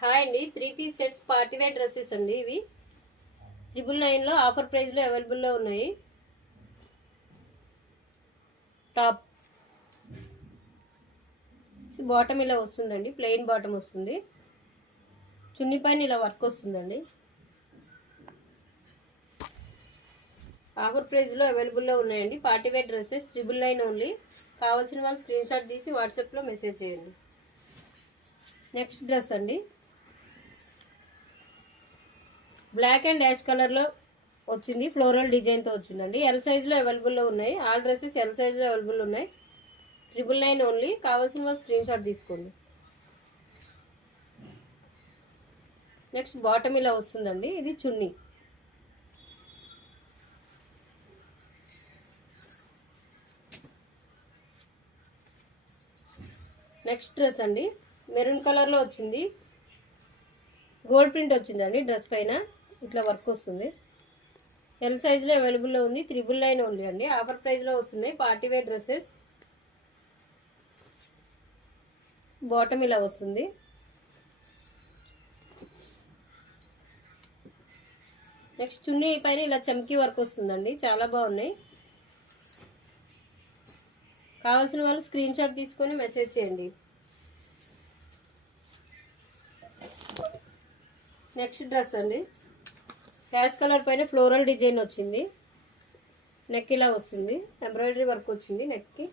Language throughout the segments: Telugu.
హాయ్ అండి, 3 piece sets party wear dresses అండి. ఇవి 999లో ఆఫర్ ప్రైస్లో అవైలబుల్లో ఉన్నాయి. టాప్ బాటమ్ ఇలా వస్తుందండి, ప్లెయిన్ బాటమ్ వస్తుంది. చున్నీ పైన ఇలా వర్క్ వస్తుందండి. ఆఫర్ ప్రైస్లో అవైలబుల్లో ఉన్నాయండి పార్టీ వేర్ డ్రెస్సెస్. 999 ఓన్లీ. కావాల్సిన వాళ్ళు స్క్రీన్ షాట్ తీసి వాట్సాప్లో మెసేజ్ చేయండి. నెక్స్ట్ డ్రెస్ అండి, బ్లాక్ అండ్ యాష్ కలర్లో వచ్చింది, ఫ్లోరల్ డిజైన్తో వచ్చిందండి. ఎల్ సైజులో అవైలబుల్లో ఉన్నాయి. ఆల్ డ్రెస్సెస్ ఎల్ సైజులో అవైలబుల్ ఉన్నాయి. 999 ఓన్లీ. కావాల్సిన వాళ్ళు స్క్రీన్ షాట్ తీసుకోండి. నెక్స్ట్ బాటమ్ ఇలా వస్తుందండి, ఇది చున్నీ. నెక్స్ట్ డ్రెస్ అండి, మెరూన్ కలర్లో వచ్చింది, గోల్డ్ ప్రింట్ వచ్చిందండి. డ్రెస్ పైన ఇట్లా వర్క్ వస్తుంది. ఎల్ సైజులో అవైలబుల్లో ఉంది. 999 ఓన్లీ అండి. ఆఫర్ ప్రైస్లో వస్తున్నాయి పార్టీ వేర్ డ్రెస్సెస్. బాటమ్ ఇలా వస్తుంది. నెక్స్ట్ చున్నీ పైన ఇలా చమ్కీ వర్క్ వస్తుందండి, చాలా బాగున్నాయి. కావాల్సిన వాళ్ళు స్క్రీన్ షాట్ తీసుకొని మెసేజ్ చేయండి. నెక్స్ట్ డ్రెస్ అండి, యాష్ కలర్ పైన ఫ్లోరల్ డిజైన్ వచ్చింది. నెక్ ఇలా వస్తుంది, ఎంబ్రాయిడరీ వర్క్ వచ్చింది నెక్కి.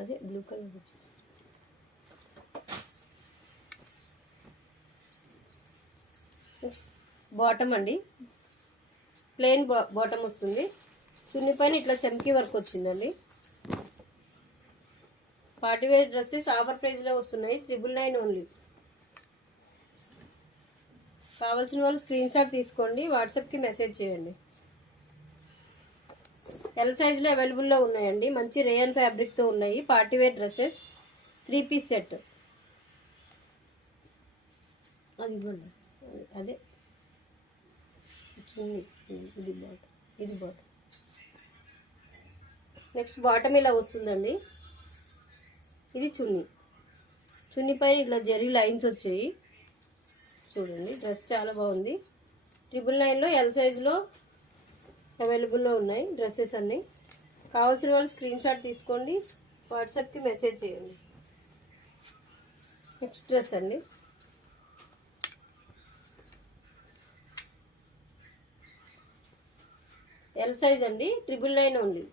అదే బ్లూ కలర్ వచ్చింది. నెక్స్ట్ బాటమ్ అండి, ప్లెయిన్ బాటమ్ వస్తుంది. చున్నీ పైన ఇట్లా చమ్కీ వర్క్ వచ్చిందండి. పార్టీ వేర్ డ్రెస్సెస్ ఆఫర్ ప్రైస్లో వస్తున్నాయి. 999 ఓన్లీ. కావాల్సిన వాళ్ళు స్క్రీన్ షాట్ తీసుకోండి, వాట్సాప్కి మెసేజ్ చేయండి. ఎల్ సైజులో అవైలబుల్లో ఉన్నాయండి. మంచి రేయన్ ఫ్యాబ్రిక్తో ఉన్నాయి party wear dresses. 3 piece set. అది ఇవ్వండి, అదే చున్నీ, ఇది బాటమ్, ఇది బాటమ్. నెక్స్ట్ బాటమ్ ఇలా వస్తుందండి, ఇది చున్నీ. చున్నీ పైన ఇట్లా జరీ లైన్స్ వచ్చాయి చూడండి. డ్రెస్ చాలా బాగుంది. 999లో ఎల్ సైజులో అవైలబుల్లో ఉన్నాయి డ్రెస్సెస్ అన్నీ. కావాల్సిన వాళ్ళు స్క్రీన్ షాట్ తీసుకోండి, వాట్సాప్కి మెసేజ్ చేయండి. నెక్స్ట్ డ్రెస్ అండి, ఎల్ సైజ్ అండి, 999 ఓన్లీ.